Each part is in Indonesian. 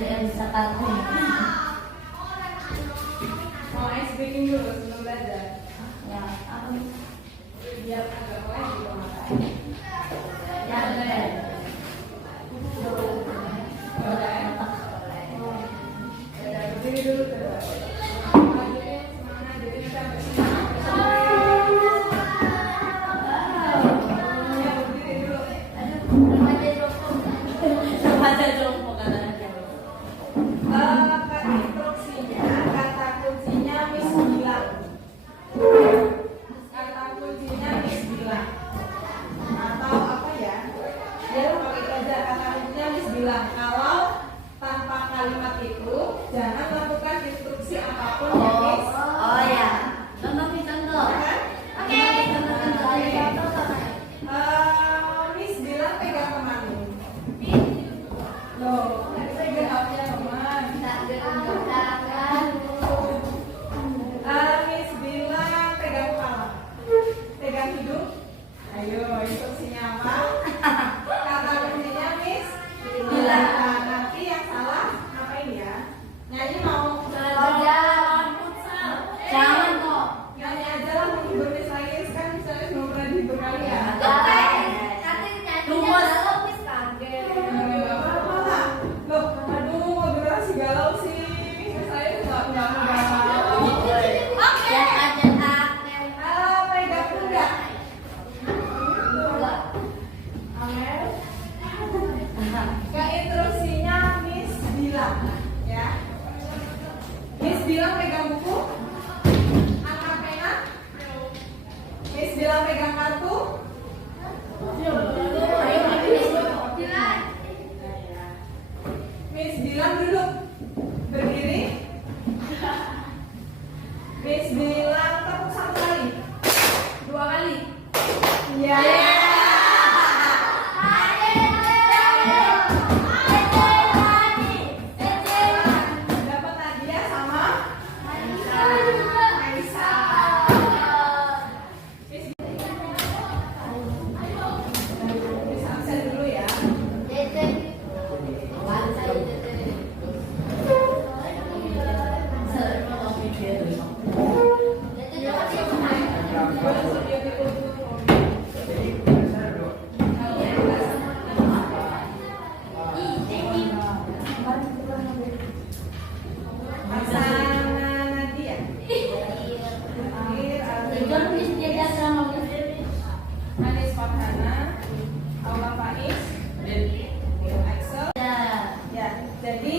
yang bisa kalkun. Mau ice breaking dulu sebelum belajar. Ya, aku Biar agak mulai juga makan. ya boleh. Boleh. Berdiri dulu coba. Lanjutin semangat. Jadi kita berdiri dulu. Remaja jompo katanya. Instruksinya, kata kuncinya Miss bilang. Kata kuncinya Miss bilang. Atau apa ya? Dia pakai aja kata kuncinya Miss bilang. Kalau tanpa kalimat itu jangan lakukan instruksi apapun ya Miss. Oh ya. Contoh. Oke. Contoh. Miss bilang pegang temanmu. Loh, pegang teman. Miss bilang pegang kepala. Pegang hidung. Ayo, instruksinya apa? Kata kuncinya Miss bilang. Nah, nanti yang salah ngapain ya? Nyanyi mau? Jangan kok. Nyanyi aja lah, mau hibur Miss lagi. Kan misalnya belum pernah dihibur kali ya. Apa lah? Loh, aduh, mau durasi galau sih. Saya nggak galau. Pegang pundak. Amel. Ke instruksinya Miss bilang, ya. Miss bilang pegang buku, angkat pena. Miss bilang pegang kartu. Miss bilang duduk, berdiri. Miss bilang tepuk 1 kali, 2 kali. Ya. Dapat hadiah sama Marisa. Miss absen dulu ya. Pasangan Nadia. Anis Farhana, Aula Faiz, Axel. Ya, jadi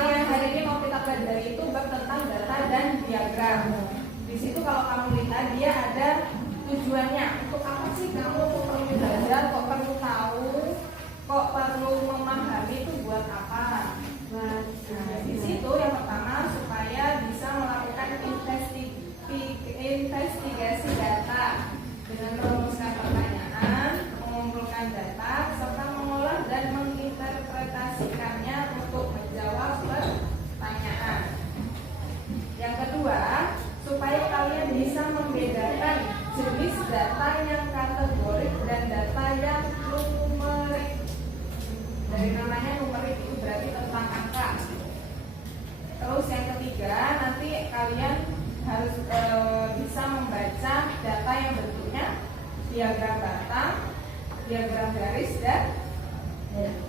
yang hari ini mau kita pelajari itu bab tentang data dan diagram. Di situ kalau kamu lihat dia ada tujuannya. Untuk apa sih kamu perlu belajar? Kok perlu tahu? Kok perlu memahami itu buat apa? Nah, di situ yang pertama supaya bisa melakukan investigasi data dengan merumuskan pertanyaan, mengumpulkan data, serta mengolah dan menginterpretasikannya untuk menjawab pertanyaan. Yang kedua, supaya kalian bisa membedakan jenis data yang kategorik dan data yang numerik. Dari namanya numerik itu berarti tentang angka. Terus yang ketiga, nanti kalian harus bisa membaca data yang bentuknya diagram batang, diagram garis, dan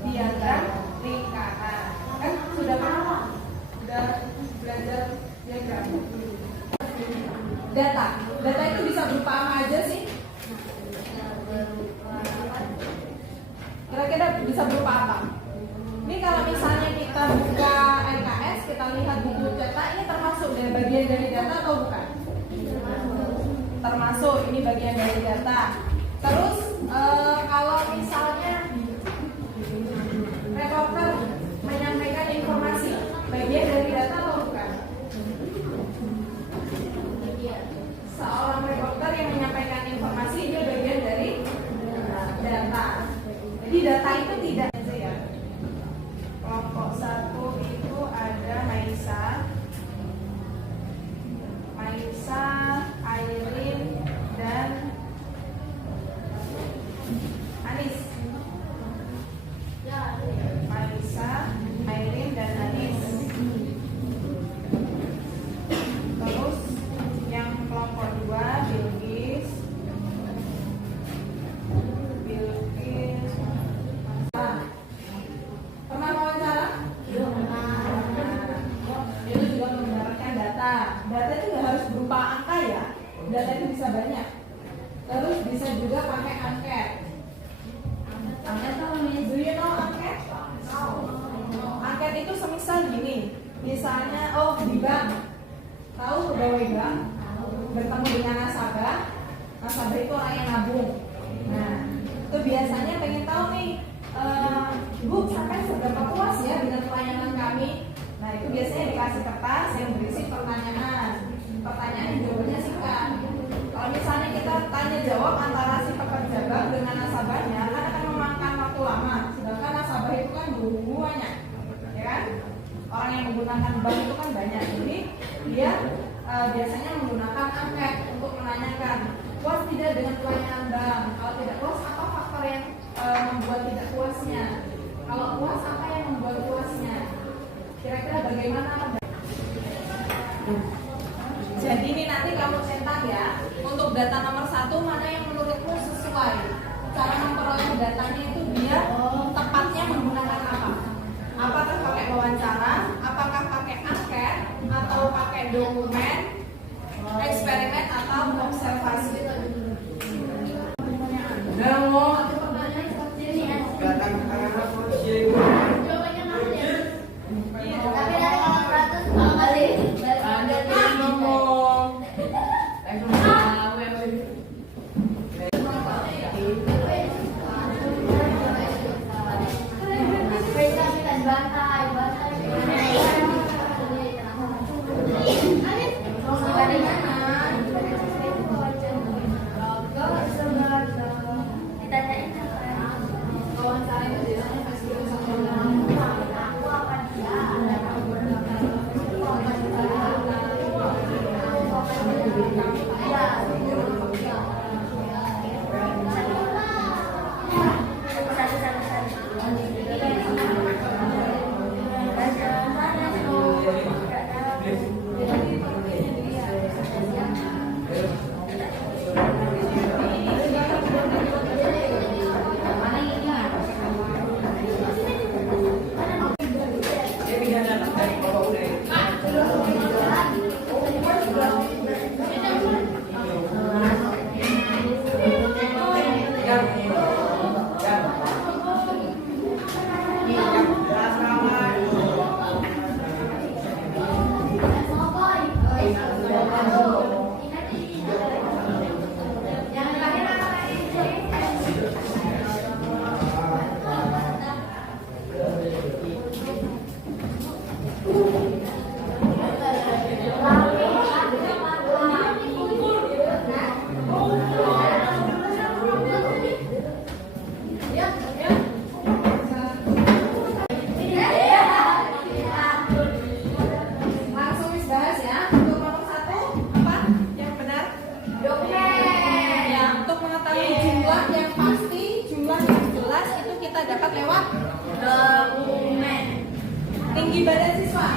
diagram lingkaran. Kan sudah pernah? Sudah belajar diagram? Data itu bisa berupa apa aja sih? Kira-kira bisa berupa apa? Ini kalau misalnya kita buka LKS, kita lihat buku data, ini termasuk dari bagian dari data atau bukan? Termasuk, ini bagian dari data. Terus kalau misalnya reporter menyampaikan informasi, bagian dari data atau bukan? Seorang reporter yang menyampaikan informasi, dia bagian dari data. Jadi data itu tidak aja ya. Kelompok 1 itu ada Maisa, Airin, dan Anis. data itu bisa banyak. Terus bisa juga pakai angket. Angket apa nih? Do you know angket? Angket itu semisal gini, misalnya di bank, tahu pegawai bank bertemu dengan nasabah itu orang yang nabung. Nah, itu biasanya pengen tahu nih, Bu, sampai seberapa puas ya dengan pelayanan kami? Nah, itu biasanya dikasih kertas yang berisi pertanyaan. Pertanyaan jawabannya singkat. Kalau misalnya kita tanya jawab antara si pekerja bank dengan nasabahnya, kan akan memakan waktu lama. Sedangkan nasabah itu kan banyak, ya kan? Orang yang menggunakan bank itu kan banyak. Jadi dia biasanya menggunakan angket untuk menanyakan puas tidak dengan pelayanan bank. Kalau tidak puas, apa faktor yang membuat tidak puasnya? Kalau puas, apa yang membuat puasnya? Kira-kira bagaimana? Jadi ini nanti kamu cetak ya. Untuk data nomor 1 mana yang menurutmu sesuai? Cara memperoleh datanya itu dia tepatnya menggunakan apa? Apakah pakai wawancara? Apakah pakai angket? Atau pakai dokumen? Eksperimen atau observasi? Jawabannya mana ya? Tapi dari kalau 100 kalau balik dapat lewat dokumen. Tinggi badan siswa.